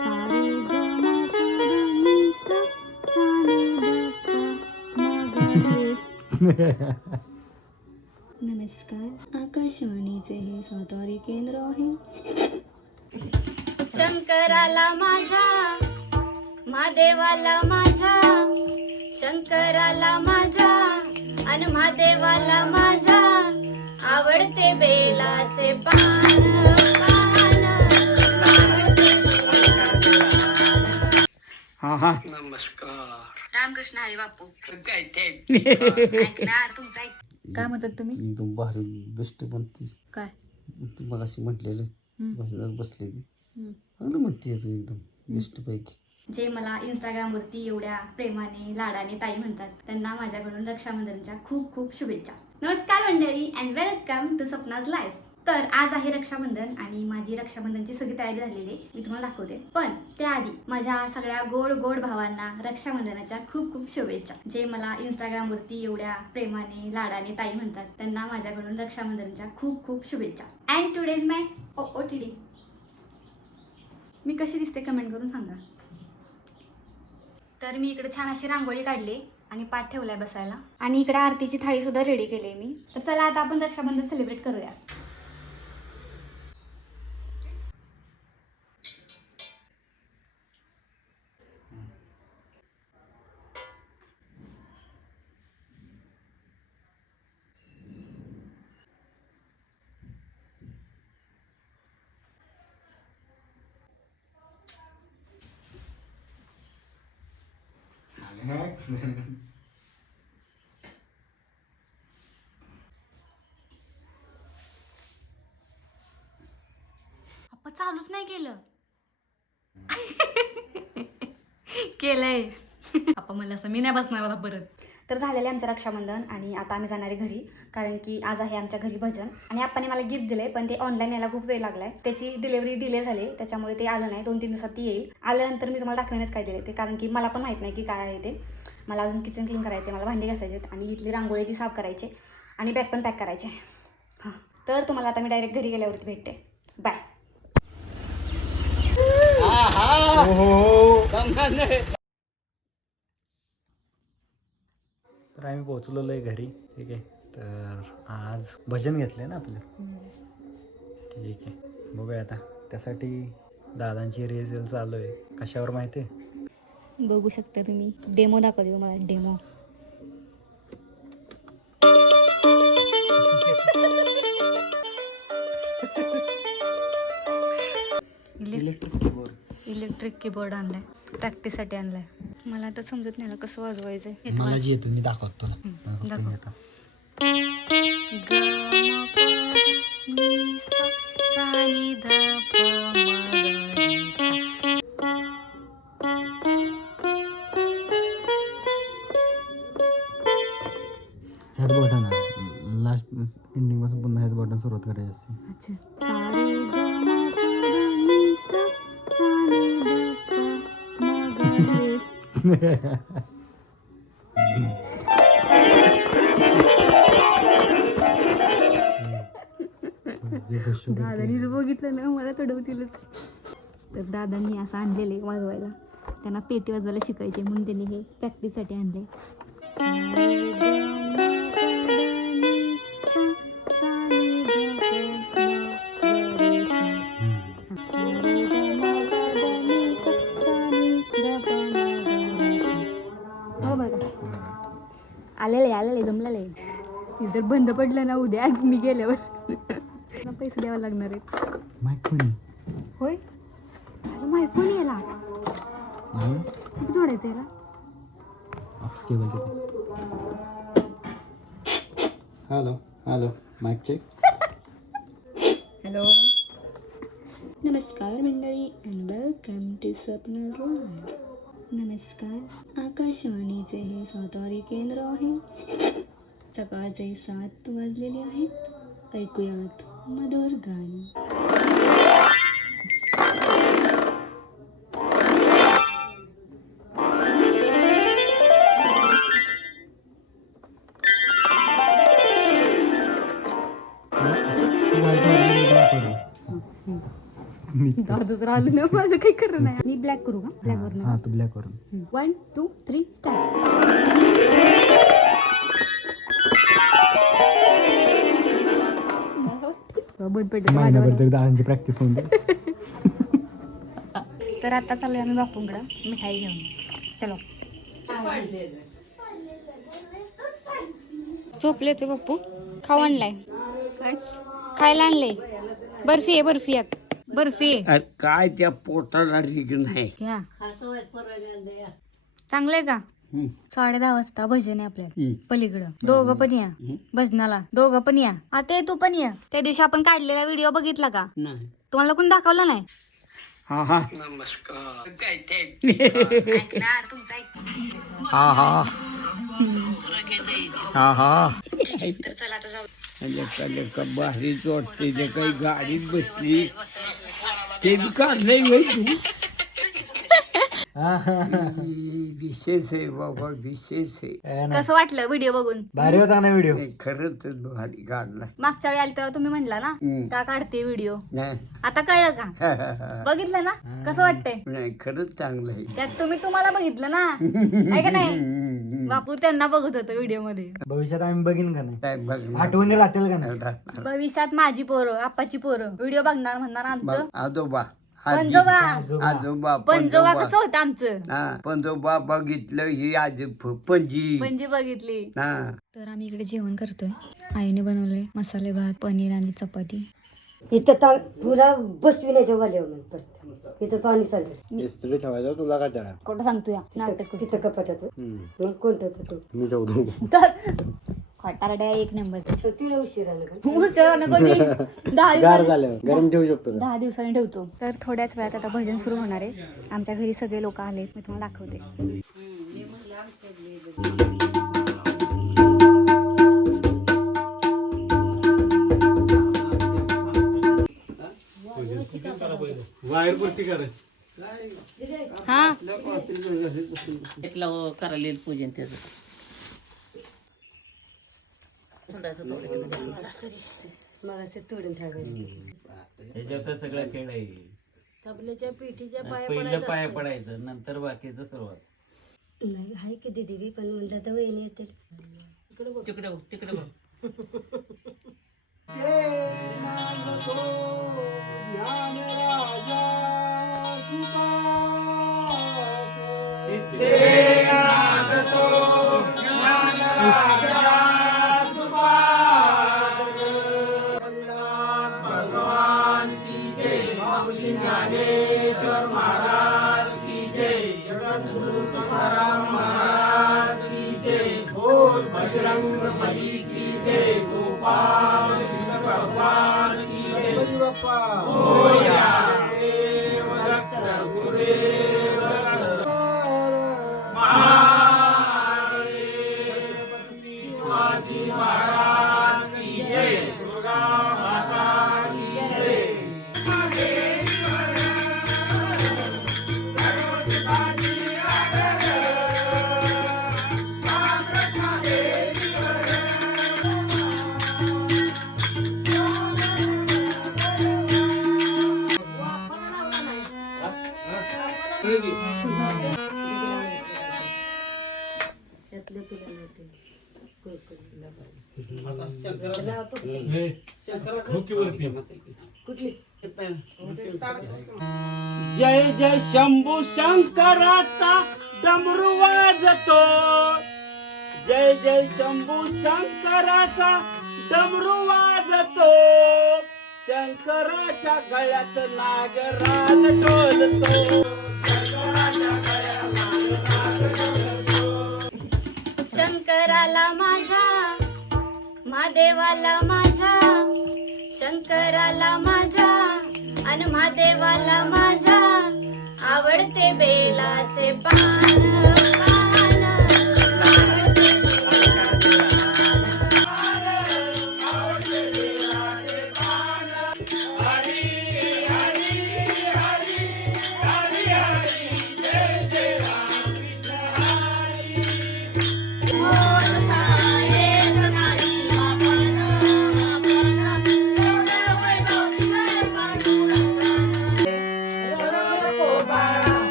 सारे ग म प ध नि सा सा नि ध प म ग रे स. नमस्कार, आकाशवाणीचे हे सातारी केंद्र आहे. शंकराला माझा, महादेवाला माझा, शंकराला माझा अन महादेवाला माझा आवडते बेलाचे पान. हा हा नमस्कार. रामकृष्ण हरी बापू. काय ते ऐकणार तुमचं ऐक. काय म्हणतात तुम्ही? एकदम भारी दृष्टी पण ती काय ती मग अशी म्हटलेलं बसलेली चांगलं म्हणते तू एकदम दृष्टीपैकी. जे मला इंस्टाग्रामवरती एवढ्या प्रेमाने लाडाने ताई म्हणतात त्यांना माझ्याकडून रक्षाबंधनच्या खूप खूप शुभेच्छा. नमस्कार मंडळी and welcome to Sapna's life. तर आज आहे रक्षाबंधन आणि माझी रक्षाबंधनची सगळी तयारी झालेली आहे, मी तुम्हाला दाखवते. पण त्याआधी माझ्या सगळ्या गोड गोड भावांना रक्षाबंधनाच्या खूप खूप शुभेच्छा. जे मला इंस्टाग्रामवरती एवढ्या प्रेमाने लाडाने ताई म्हणतात त्यांना माझ्याकडून रक्षाबंधनच्या खूप खूप शुभेच्छा. And today's my OOTD. मी कशी दिसते कमेंट करून सांगा. तर मी इकडे छान अशी रांगोळी काढली आणि पाठ ठेवलाय बसायला आणि इकडे आरतीची थाळी सुद्धा रेडी केली मी. तर चला आता आपण रक्षाबंधन सेलिब्रेट करूया. आपण चालूच नाही केलं. केलंय आपण मला असं मी नाही बसणार आता परत. तर झालेलं आहे आमचं रक्षाबंधन आणि आता आम्ही जाणार आहे घरी, कारण की आज आहे आमच्या घरी भजन. आणि आप्पाने मला गिफ्ट दिले पण ते ऑनलाईन यायला खूप वेळ लागलाय. त्याची डिलिव्हरी डिले झाली त्याच्यामुळे ते आलं नाही. 2-3 दिवसात ती येईल. आल्यानंतर मी तुम्हाला दाखवेनच काय दिले ते, कारण की मला पण माहित नाही की काय आहे ते. मला अजून किचन क्लीन करायचे, मला भांडी घासायचे आणि इथली रांगोळी ती साफ करायची आणि बॅग पण पॅक करायचे. हां, तर तुम्हाला आता मी डायरेक्ट घरी गेल्यावरती भेटते. बाय. तर आम्ही पोहोचलेलो आहे घरी. ठीक आहे, तर आज भजन घेतलं आहे ना आपलं. ठीक आहे, बघूया आता. त्यासाठी दादांची रिहर्सल चालू आहे. कशावर माहिती आहे? बघू शकता तुम्ही, डेमो दाखवते मला. डेमो इलेक्ट्रिक कीबोर्ड आणलाय, प्रॅक्टिससाठी आणलाय. मला आता समजत नाही कसं वाजवायचंय. मला जी येतो मी दाखवतो ना. दाखव. ग म प ध नि सा सा नि ध प म ग रे सा. ह्याच बटन लास्ट एंडिंग पासून पुन्हा ह्याच बटन सुरुवात करायची असते. अच्छा. सा रे ग म प ध नि सा सा नि ध प म ग रे सा. दादानी जर बघितलं ना मला तडवतीलच. तर दादांनी असं आणलेले वाजवायला, त्यांना पेटी वाजवायला शिकायचे म्हणून त्यांनी हे प्रॅक्टिससाठी आणले. आलेले जमलेले. जर बंद पडलं ना उद्या मी गेल्यावर पैसे द्यावे लागणार आहेत. माईक पण होय, माहित पण याला किती जोडायचं याला. ऑक्स केबल तिथे. Hello mic check. हॅलो, नमस्कार मंडळी and welcome to Sapna's life. नमस्कार, आकाशवाणीचे हे सातारी केंद्र आहे. सकाळचे 7 वाजलेले आहेत. ऐकूयात मधुर गाणी. दुसरं आलं ना माझं काही खरं नाही. मी ब्लॅक करू का? ब्लॅक वरून हा तू ब्लॅक करून 1 2 3 स्टार्ट. महिन्याभर तरी दादांची प्रॅक्टिस होऊन दे. तर आता चालूया आम्ही बापूंकडं मिठाई घेऊन. चलो. झोपले ते बापू. खाऊ आणलाय. खायला आणले. बर्फी आहे, बर्फी आहे, बर्फी आहे. काय त्या पोटाला रिग नाही. घ्या. चांगलंय का? 10:30 वाजता भजन आहे आपल्याला पलीकडं. दोघं पण या भजनाला. दोघं पण या. आता तू पण या. त्या दिवशी आपण काढलेला व्हिडिओ बघितला का? नाही. तुम्हाला कोण दाखवला नाही? हा हा हा हा हा हा. तर चला आता जाऊ. भारीच वाटते ते काही गाडीत बसली ते बी काढलंय बाई तू. विशेष आहे बाबा, विशेष आहे. कसं वाटलं व्हिडिओ बघून? भारी होता ना व्हिडिओ. खरंच भारी काढलाय. मागच्या वेळी आली तेव्हा तुम्ही म्हणला ना का काढते व्हिडिओ. नाही आता कळलं का? बघितलं ना कसं वाटतंय? नाही, खरंच चांगलं आहे. त्यात तुम्हाला बघितलं ना आहे का नाही? बापू त्यांना बघत होतं व्हिडिओ मध्ये. भविष्यात आम्ही बघीन का नाही? काय बघ आठवणी राहतील का नाही? भविष्यात माझी पोरं, आप्पाची पोरं व्हिडिओ बघणार, म्हणणार आमचं आजोबा पंजोबा. आजोबा पंजोबा कसं होतं आमचं. हा पंजोबा बघितलं ही आज पणजी म्हणजे बघितली. हा. तर आम्ही इकडे जेवण करतोय. आईने बनवलंय मसाले भात, पनीर आणि चपाती. इथं तुला बसविण्याच्या वाल्यावर इथं पाणी चालतं. इस्त्री ठेवायचं तुला काय त्याला कुठं सांगतो या नाटक. तिथं कपाटात मग कोणतं होतं तू मी ठेवतो. खटारड्या एक नंबर. तुला उशीर आला का? गरम ठेवू शकतो 10 दिवसांनी ठेवतो. तर थोड्याच वेळात आता भजन सुरू होणार आहे. आमच्या घरी सगळे लोक आले, मी तुम्हाला दाखवते. हा करायला पूजन त्याचं मग असं तोडून ठेवायचं. ह्याच्यात सगळं खेळ आहे. तबल्याच्या पिठीच्या पहिलं पाया पडायचं, नंतर बाकीचं सुरुवात. नाही आहे की दिदी पण म्हणलं तर वहिनी येते. तिकडे बघ, तिकडे बघ. जय जय शंभू शंकराचा डमरू वाजतो. जय जय शंभू शंकराचा डमरू वाजतो. शंकराच्या गळ्यात नागराज डोलतो. शंकराला माझा, महादेवाला माझा, शंकराला माझा आणि महादेवाला माझा आवडते बेलाचे पान.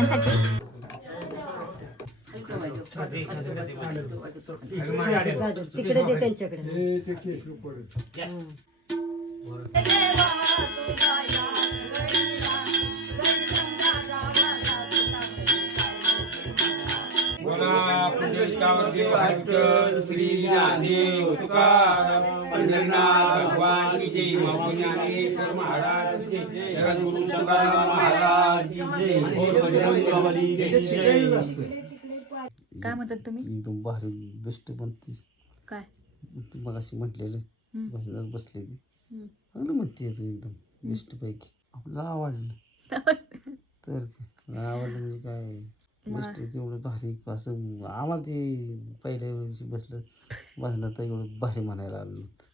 सगळ्यांसाठी. तिकडे दे त्यांच्याकडे. श्री ज्ञानेश्वर तुकाराम पंढरीनाथ भगवान की जय. बाबा ज्ञानेश्वर महाराज की जय. जगद्गुरु शंकराचार्य महाराज की जय. बोल बजरंग बली की जय. काय म्हणतात तुम्ही? एकदम भारी बेस्ट बनतीस. काय? तू मग अशी म्हटलेलं बसल्यात बसलेली चांगलं म्हणते तू एकदम बेस्ट पैकी. आपल्याला आवडलं तर आवडलं म्हणजे काय बेस्ट एवढं भारी असं आम्हाला ते पहिल्या वेळेस बसलं तर एवढं भारी म्हणायला आलं नव्हतं.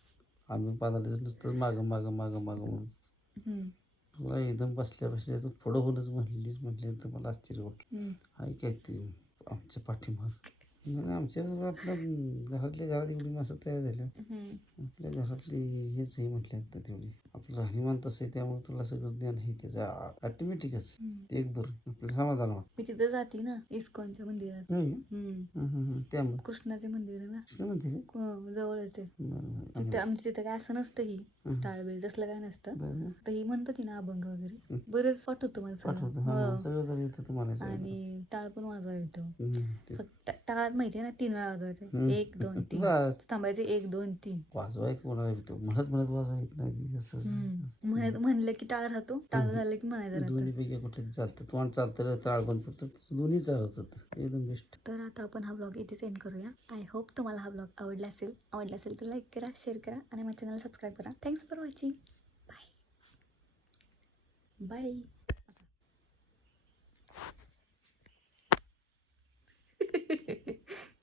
आम्ही पाहताच नुसतं मागं मागं मागं मागं म्हणून तुला एकदम बसल्या बसल्या तू पुढं होणंच म्हटले तर मला आश्चर्य वाटलं. आहे काय ते आमच्या पाठीमाग आमच्या आपल्या घरातल्या घरात एवढी माणसं तयार झाल्या. आपल्या घरातली हेच आहे म्हटलं तर तेवढी आपलं राहणीमान तसं आहे त्यामुळे तुला सगळं ज्ञान आहे त्याचं ऑटोमॅटिकच ते एक बरं आपलं समाधान वाटतं. मी तिथं जाते ना इस्कॉनच्या मंदिरात. त्यामुळे कृष्णाचे मंदिर आहे ना, कृष्ण म्हणते जवळच आहे तिथं. आमच्या तिथं काय असं नसतं, ही टाळबेळ तसलं काय नसतं. तर ही म्हणतो ती ना अभंग वगैरे बरेच पाठवतो मला सगळं. सगळं येतं म्हणायचं. आणि टाळ पण वाजवा येतो. फक्त टाळ माहितीये ना 3 वेळा वाजवायचं. 1 2 3 बस थांबायचे. 1 2 3 वाजवाय कोणाला येतो म्हणत म्हणत वाजवा येत नाही असं म्हणलं की टाळ राहतो, टाळ झालं की म्हणायचं राहतं. दोन्हीपैकी कुठे चालतं तोंड चालतं टाळ बंद पडतं दोन्ही चालत एकदम बेस्ट. तर आता आपण हा ब्लॉग इथे सेंड करूया. आय होप तुम्हाला हा ब्लॉग आवडला असेल तर लाईक करा, शेअर करा आणि माझ्या चॅनल सबस्क्राईब करा. Thanks for watching. Bye bye.